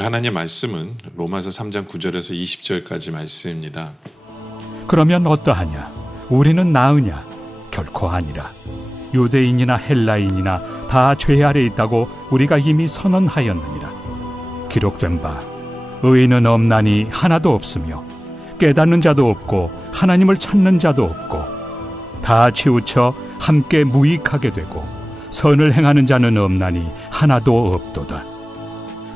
오늘 하나님의 말씀은 로마서 3장 9절에서 20절까지 말씀입니다. 그러면 어떠하냐? 우리는 나으냐? 결코 아니라. 유대인이나 헬라인이나 다 죄 아래 있다고 우리가 이미 선언하였느니라. 기록된 바 의인은 없나니 하나도 없으며 깨닫는 자도 없고 하나님을 찾는 자도 없고 다 치우쳐 함께 무익하게 되고 선을 행하는 자는 없나니 하나도 없도다.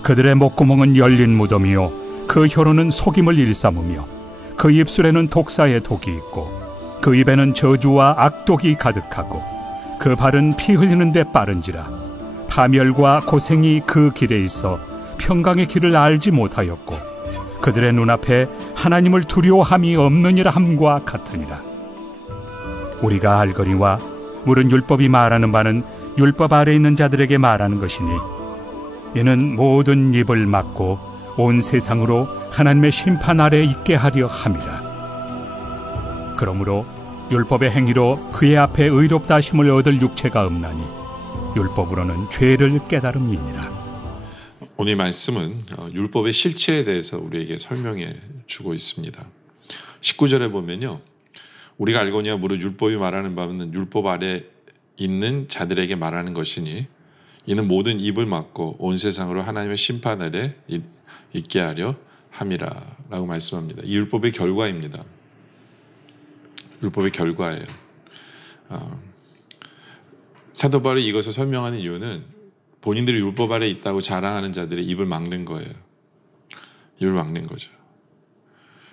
그들의 목구멍은 열린 무덤이요 그 혀로는 속임을 일삼으며 그 입술에는 독사의 독이 있고 그 입에는 저주와 악독이 가득하고 그 발은 피 흘리는 데 빠른지라. 파멸과 고생이 그 길에 있어 평강의 길을 알지 못하였고 그들의 눈앞에 하나님을 두려워함이 없느니라 함과 같으니라. 우리가 알거니와 물은 율법이 말하는 바는 율법 아래 있는 자들에게 말하는 것이니 이는 모든 입을 막고 온 세상으로 하나님의 심판 아래 있게 하려 함이라. 그러므로 율법의 행위로 그의 앞에 의롭다 하심을 얻을 육체가 없나니 율법으로는 죄를 깨달음이니라. 오늘 말씀은 율법의 실체에 대해서 우리에게 설명해 주고 있습니다. 19절에 보면요, 우리가 알거니와 무릇 율법이 말하는 바는 율법 아래 있는 자들에게 말하는 것이니 이는 모든 입을 막고 온 세상으로 하나님의 심판 아래 있게 하려 함이라 라고 말씀합니다. 이 율법의 결과입니다. 율법의 결과예요. 사도 바울이 이것을 설명하는 이유는 본인들이 율법 아래 있다고 자랑하는 자들의 입을 막는 거예요. 입을 막는 거죠.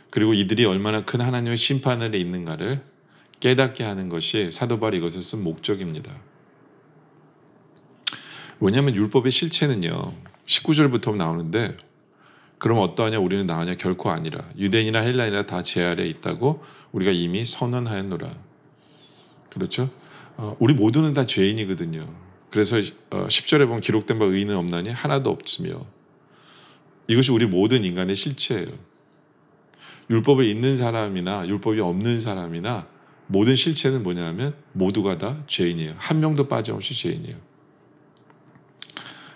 그리고 이들이 얼마나 큰 하나님의 심판 아래 있는가를 깨닫게 하는 것이 사도 바울이 이것을 쓴 목적입니다. 왜냐하면 율법의 실체는요 19절부터 나오는데 그럼 어떠하냐 우리는 나으냐 결코 아니라 유대인이나 헬라인이나 다 제 아래에 있다고 우리가 이미 선언하였노라. 그렇죠? 우리 모두는 다 죄인이거든요. 그래서 10절에 보면 기록된 바 의인은 없나니 하나도 없으며 이것이 우리 모든 인간의 실체예요. 율법에 있는 사람이나 율법이 없는 사람이나 모든 실체는 뭐냐면 모두가 다 죄인이에요. 한 명도 빠짐없이 죄인이에요.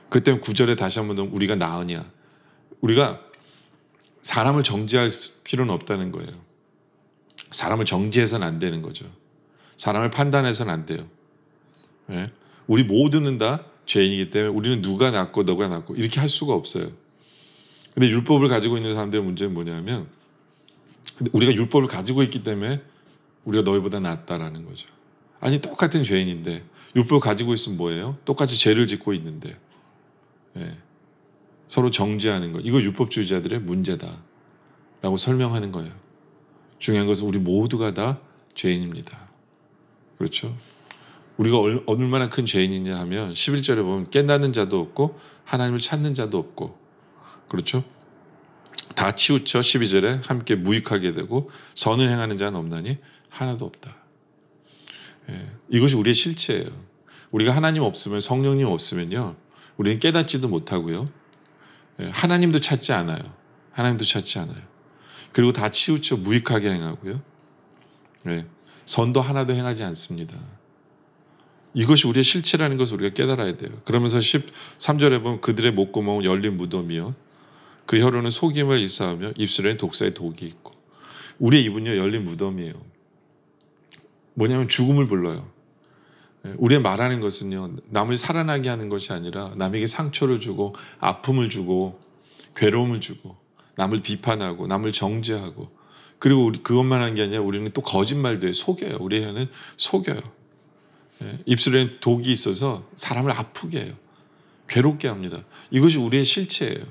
그 때문에 9절에 다시 한번 우리가 나으냐. 우리가 사람을 정죄할 필요는 없다는 거예요. 사람을 정죄해서는 안 되는 거죠. 사람을 판단해서는 안 돼요. 네? 우리 모두는 다 죄인이기 때문에 우리는 누가 낫고 너가 낫고 이렇게 할 수가 없어요. 근데 율법을 가지고 있는 사람들의 문제는 뭐냐면 우리가 율법을 가지고 있기 때문에 우리가 너희보다 낫다라는 거죠. 아니 똑같은 죄인인데 율법을 가지고 있으면 뭐예요? 똑같이 죄를 짓고 있는데 네. 서로 정죄하는 거. 이거 율법주의자들의 문제다라고 설명하는 거예요. 중요한 것은 우리 모두가 다 죄인입니다. 그렇죠? 우리가 얼마나 큰 죄인이냐 하면 11절에 보면 깨닫는 자도 없고 하나님을 찾는 자도 없고 그렇죠? 다 치우쳐 12절에 함께 무익하게 되고 선을 행하는 자는 없나니 하나도 없다. 예, 이것이 우리의 실체예요. 우리가 하나님 없으면 성령님 없으면요 우리는 깨닫지도 못하고요 예, 하나님도 찾지 않아요. 하나님도 찾지 않아요. 그리고 다 치우쳐 무익하게 행하고요 예, 선도 하나도 행하지 않습니다. 이것이 우리의 실체라는 것을 우리가 깨달아야 돼요. 그러면서 13절에 보면 그들의 목구멍은 열린 무덤이요 그 혀로는 속임을 일삼으며 입술에는 독사의 독이 있고 우리의 입은요 열린 무덤이에요. 뭐냐면 죽음을 불러요. 우리의 말하는 것은요 남을 살아나게 하는 것이 아니라 남에게 상처를 주고 아픔을 주고 괴로움을 주고 남을 비판하고 남을 정죄하고 그리고 그것만 하는 게 아니라 우리는 또 거짓말도 해요. 속여요. 우리의 혀는 속여요. 입술에는 독이 있어서 사람을 아프게 해요. 괴롭게 합니다. 이것이 우리의 실체예요.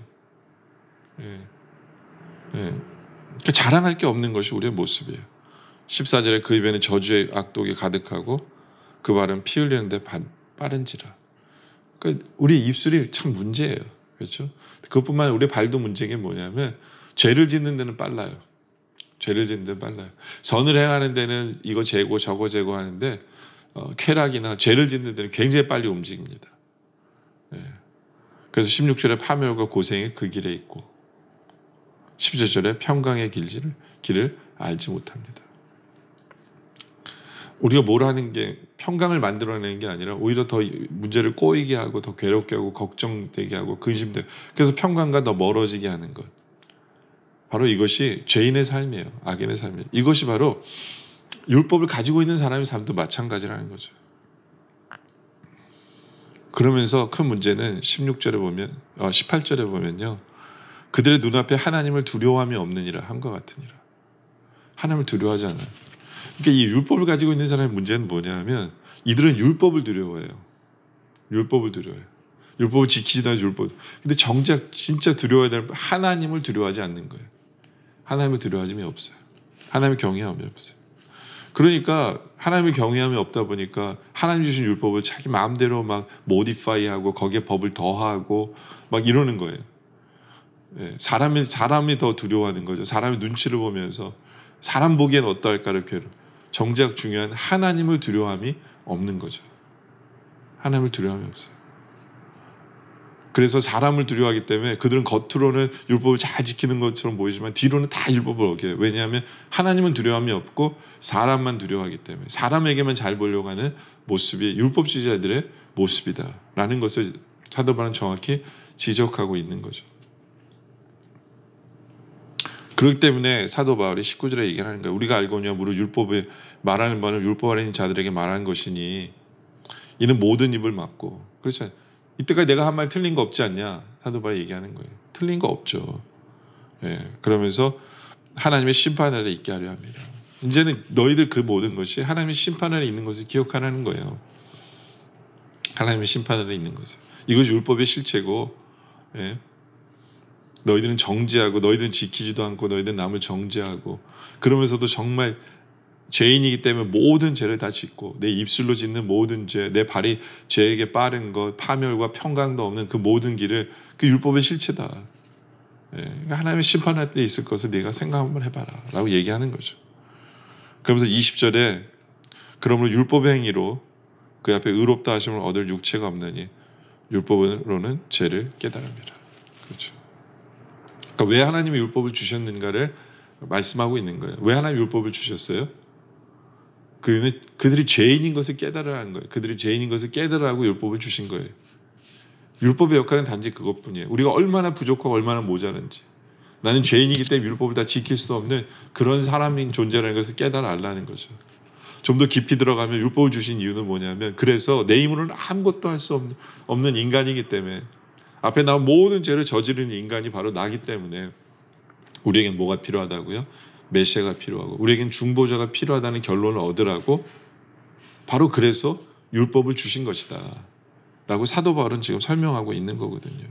그러니까 자랑할 게 없는 것이 우리의 모습이에요. 14절에 그 입에는 저주의 악독이 가득하고 그 발은 피 흘리는데 빠른지라. 그러니까 우리 입술이 참 문제예요. 그렇죠? 그것뿐만 아니라 우리 발도 문제인 게 뭐냐면 죄를 짓는 데는 빨라요. 죄를 짓는 데는 빨라요. 선을 행하는 데는 이거 재고 저거 재고 하는데 쾌락이나 죄를 짓는 데는 굉장히 빨리 움직입니다. 그래서 16절에 파멸과 고생이 그 길에 있고 17절에 평강의 길을 알지 못합니다. 우리가 뭘 하는 게 평강을 만들어내는 게 아니라 오히려 더 문제를 꼬이게 하고 더 괴롭게 하고 걱정되게 하고 근심되고, 그래서 평강과 더 멀어지게 하는 것. 바로 이것이 죄인의 삶이에요. 악인의 삶이에요. 이것이 바로 율법을 가지고 있는 사람의 삶도 마찬가지라는 거죠. 그러면서 큰 문제는 16절에 보면 18절에 보면요. 그들의 눈앞에 하나님을 두려워함이 없느니라 함과 같으니라. 하나님을 두려워하지 않아요. 그러니까 이 율법을 가지고 있는 사람의 문제는 뭐냐면 이들은 율법을 두려워해요. 율법을 두려워해요. 율법을 지키지도 않아요. 율법. 근데 정작 진짜 두려워해야 될 하나님을 두려워하지 않는 거예요. 하나님을 두려워함이 없어요. 하나님을 경외함이 없어요. 그러니까 하나님을 경외함이 없다 보니까 하나님 주신 율법을 자기 마음대로 막 모디파이하고 거기에 법을 더하고 막 이러는 거예요. 사람이 더 두려워하는 거죠. 사람의 눈치를 보면서 사람 보기엔 어떠할까를 정작 중요한 하나님을 두려워함이 없는 거죠. 하나님을 두려워함이 없어요. 그래서 사람을 두려워하기 때문에 그들은 겉으로는 율법을 잘 지키는 것처럼 보이지만 뒤로는 다 율법을 어겨요. 왜냐하면 하나님은 두려움이 없고 사람만 두려워하기 때문에 사람에게만 잘 보려고 하는 모습이 율법주의자들의 모습이다라는 것을 사도 바울은 정확히 지적하고 있는 거죠. 그렇기 때문에 사도 바울이 19절에 얘기를 하는 거예요. 우리가 알거니와 무릇 율법에 말하는 바는 율법 아래 있는 자들에게 말하는 것이니 이는 모든 입을 막고. 그렇죠. 이때까지 내가 한 말 틀린 거 없지 않냐? 사도 바울이 얘기하는 거예요. 틀린 거 없죠. 그러면서 하나님의 심판 아래 있게 하려 합니다. 이제는 너희들 그 모든 것이 하나님의 심판 아래 있는 것을 기억하라는 거예요. 하나님의 심판 아래 있는 것을. 이것이 율법의 실체고, 너희들은 정죄하고 너희들은 지키지도 않고 너희들은 남을 정죄하고 그러면서도 정말 죄인이기 때문에 모든 죄를 다 짓고 내 입술로 짓는 모든 죄, 내 발이 죄에게 빠른 것, 파멸과 평강도 없는 그 모든 길을 그 율법의 실체다. 하나님의 심판할 때 있을 것을 네가 생각 한번 해봐라 라고 얘기하는 거죠. 그러면서 20절에 그러므로 율법의 행위로 그 앞에 의롭다 하심을 얻을 육체가 없느니 율법으로는 죄를 깨달음이라. 그렇죠. 그러니까 왜 하나님이 율법을 주셨는가를 말씀하고 있는 거예요. 왜 하나님이 율법을 주셨어요? 그들이 죄인인 것을 깨달으라 하는 거예요. 그들이 죄인인 것을 깨달으라고 율법을 주신 거예요. 율법의 역할은 단지 그것뿐이에요. 우리가 얼마나 부족하고 얼마나 모자란지, 나는 죄인이기 때문에 율법을 다 지킬 수 없는 그런 사람인 존재라는 것을 깨달으라는 거죠. 좀 더 깊이 들어가면 율법을 주신 이유는 뭐냐면 그래서 내 힘으로는 아무것도 할 수 없는 인간이기 때문에 앞에 나온 모든 죄를 저지르는 인간이 바로 나기 때문에 우리에겐 뭐가 필요하다고요? 메시아가 필요하고 우리에겐 중보자가 필요하다는 결론을 얻으라고 바로 그래서 율법을 주신 것이다 라고 사도 바울은 지금 설명하고 있는 거거든요.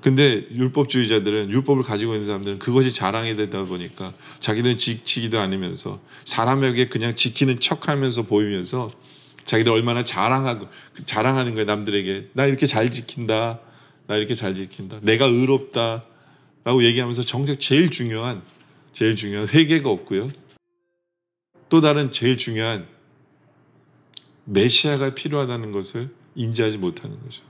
근데 율법주의자들은, 율법을 가지고 있는 사람들은 그것이 자랑이 되다 보니까 자기들은 지키지도 않으면서 사람에게 그냥 지키는 척하면서 보이면서 자기들 얼마나 자랑하는 거예요. 남들에게 나 이렇게 잘 지킨다, 나 이렇게 잘 지킨다, 내가 의롭다 라고 얘기하면서 정작 제일 중요한 회개가 없고요, 또 다른 제일 중요한 메시아가 필요하다는 것을 인지하지 못하는 거죠.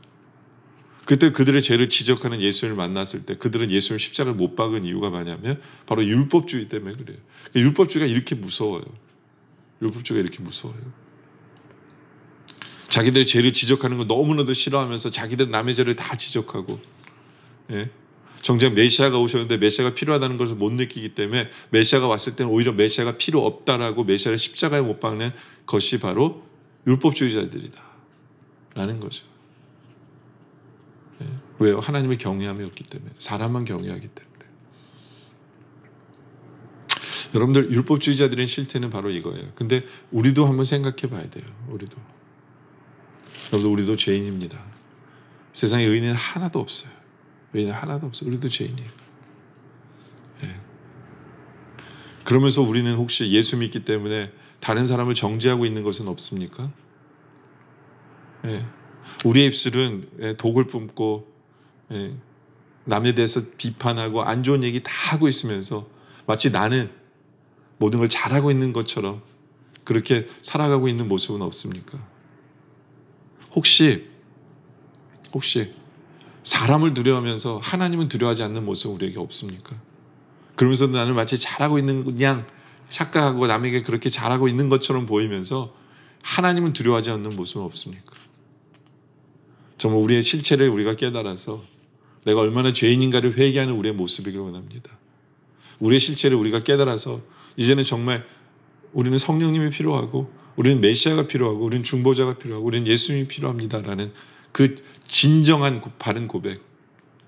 그때 그들의 죄를 지적하는 예수님을 만났을 때 그들은 예수님 십자가를 못 박은 이유가 뭐냐면 바로 율법주의 때문에 그래요. 율법주의가 이렇게 무서워요. 율법주의가 이렇게 무서워요. 자기들의 죄를 지적하는 거 너무나도 싫어하면서 자기들 남의 죄를 다 지적하고, 정작 메시아가 오셨는데 메시아가 필요하다는 것을 못 느끼기 때문에 메시아가 왔을 때는 오히려 메시아가 필요 없다라고 메시아를 십자가에 못 박는 것이 바로 율법주의자들이다 라는 거죠. 왜요? 하나님을 경외함이 없기 때문에, 사람만 경외하기 때문에. 여러분들, 율법주의자들의 실태는 바로 이거예요. 근데 우리도 한번 생각해 봐야 돼요. 우리도 죄인입니다. 세상에 의인은 하나도 없어요. 의인은 하나도 없어요. 우리도 죄인이에요. 그러면서 우리는 혹시 예수 믿기 때문에 다른 사람을 정죄하고 있는 것은 없습니까? 우리의 입술은 독을 뿜고 남에 대해서 비판하고 안 좋은 얘기 다 하고 있으면서 마치 나는 모든 걸 잘하고 있는 것처럼 그렇게 살아가고 있는 모습은 없습니까? 혹시 사람을 두려워하면서 하나님은 두려워하지 않는 모습 우리에게 없습니까? 그러면서도 나는 마치 잘하고 있는 양 착각하고 남에게 그렇게 잘하고 있는 것처럼 보이면서 하나님은 두려워하지 않는 모습은 없습니까? 정말 우리의 실체를 우리가 깨달아서 내가 얼마나 죄인인가를 회개하는 우리의 모습이길 원합니다. 우리의 실체를 우리가 깨달아서 이제는 정말 우리는 성령님이 필요하고 우리는 메시아가 필요하고 우리는 중보자가 필요하고 우리는 예수님이 필요합니다라는 그 진정한 바른 고백,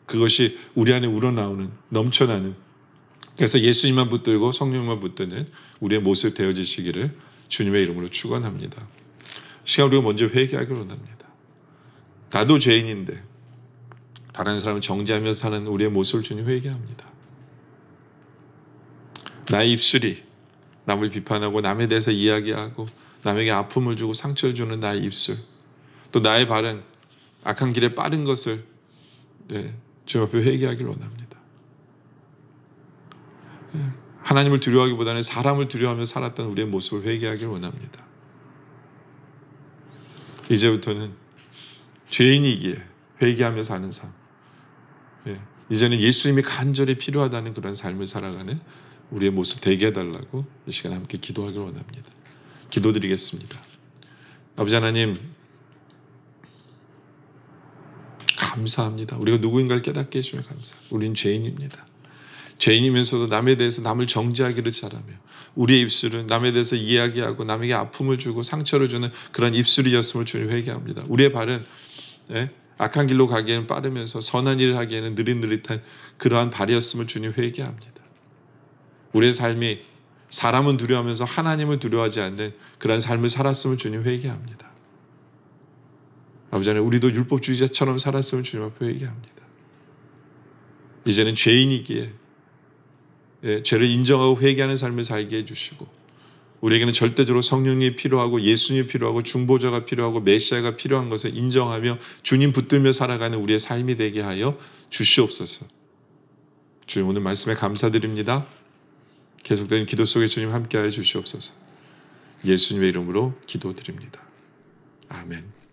그것이 우리 안에 우러나오는, 넘쳐나는, 그래서 예수님만 붙들고 성령만 붙드는 우리의 모습 되어지시기를 주님의 이름으로 축원합니다. 시간 우리가 먼저 회개하기를 원합니다. 나도 죄인인데 다른 사람을 정죄하며 사는 우리의 모습을 주님 회개합니다. 나의 입술이 남을 비판하고 남에 대해서 이야기하고 남에게 아픔을 주고 상처를 주는 나의 입술, 또 나의 발은 악한 길에 빠른 것을 주님 앞에 회개하기를 원합니다. 하나님을 두려워하기보다는 사람을 두려워하며 살았던 우리의 모습을 회개하기를 원합니다. 이제부터는 죄인이기에 회개하며 사는 삶, 이제는 예수님이 간절히 필요하다는 그런 삶을 살아가는 우리의 모습 되게 해달라고 이 시간 함께 기도하기를 원합니다. 기도드리겠습니다. 아버지 하나님, 감사합니다. 우리가 누구인가를 깨닫게 해주며 감사합니다. 우린 죄인입니다. 죄인이면서도 남에 대해서 남을 정죄하기를 잘하며 우리의 입술은 남에 대해서 이야기하고 남에게 아픔을 주고 상처를 주는 그런 입술이었음을 주님 회개합니다. 우리의 발은 악한 길로 가기에는 빠르면서 선한 일을 하기에는 느릿느릿한 그러한 발이었음을 주님 회개합니다. 우리의 삶이 사람은 두려워하면서 하나님을 두려워하지 않는 그런 삶을 살았음을 주님 회개합니다. 아버지 하나님, 우리도 율법주의자처럼 살았음을 주님 앞에 회개합니다. 이제는 죄인이기에 죄를 인정하고 회개하는 삶을 살게 해주시고, 우리에게는 절대적으로 성령이 필요하고 예수님이 필요하고 중보자가 필요하고 메시아가 필요한 것을 인정하며 주님 붙들며 살아가는 우리의 삶이 되게 하여 주시옵소서. 주님, 오늘 말씀에 감사드립니다. 계속되는 기도 속에 주님 함께하여 주시옵소서. 예수님의 이름으로 기도드립니다. 아멘.